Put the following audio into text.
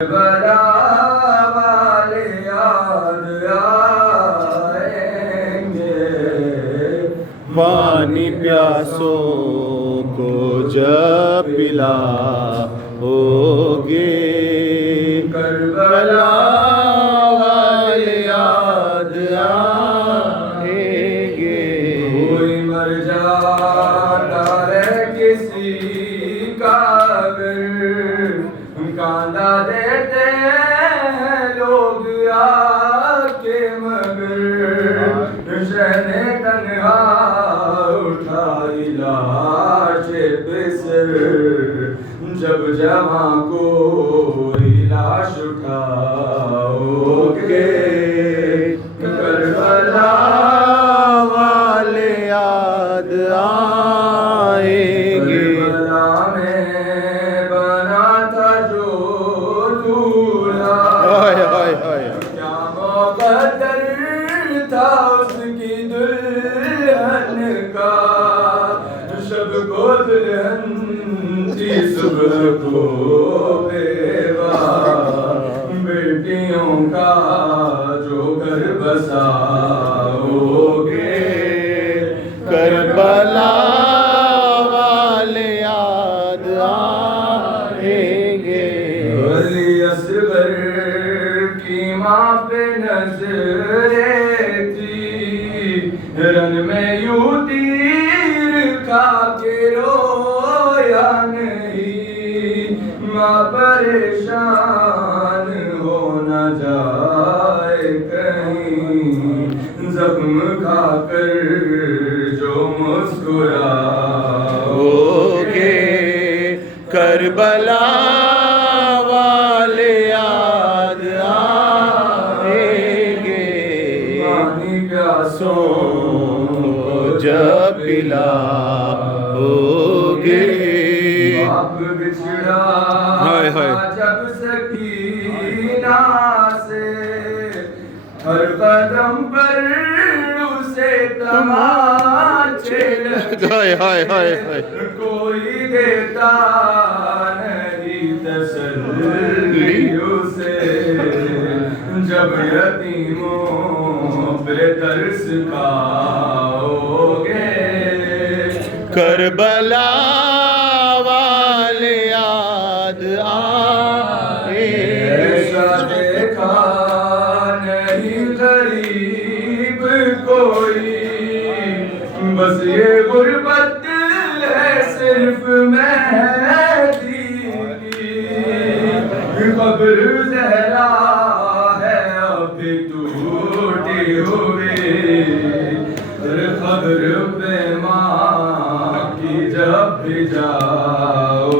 کربلا والے یاد آئیں گے، پانی پیاسوں کو جب پلاؤگے، کربلا والے یاد آئیں گے۔ کوئی مر جاتا ہے کسی کا گھر، کاندھا دیتے ہیں لوگ آ کے، مگر شہن تنہا اٹھائی لاش پہ سر، جب جہاں کوئی لاش اٹھاؤگے، کربلا والے یاد آئیں گے۔ کربلا میں بنا تھا جو دولہا، ہائے ہائے ہائے، کیا مقدر تھا اس کی دلہن کا، شب کو دلہن تھی صبح کو بیوہ، بیٹیوں کا جو گھر بساؤگے، کربلا والے یاد آئیں گے۔ علی اصغر کی ماں پہ نظریں تھی، رن میں یوں تیر کھا کے رویا نہیں، ماں پریشان ہو نہ جائے کہیں، زخم کھا کر جو مسکراؤگے، کربلا والے یاد آئیں گے۔ پانی پیاسوں کو جب پلاؤگے، باپ بچھڑا ہائے ہائے، جب سکینہ سے، ہر قدم پر اسے تماچے لگے، ہائے ہائے ہائے ہائے، کوئی دیتا نہیں تسلی اسے، جب یتیموں پہ ترس کھاؤگے، کربلا والے یاد آئیں ایسا گے۔ دیکھا نہیں غریب کوئی، بس یہ غربت ہے صرف مہدی کی، قبر زہرا ہے ابھی ٹوٹی ہوئی، قبر پہ ماں کی جب بھی جاؤ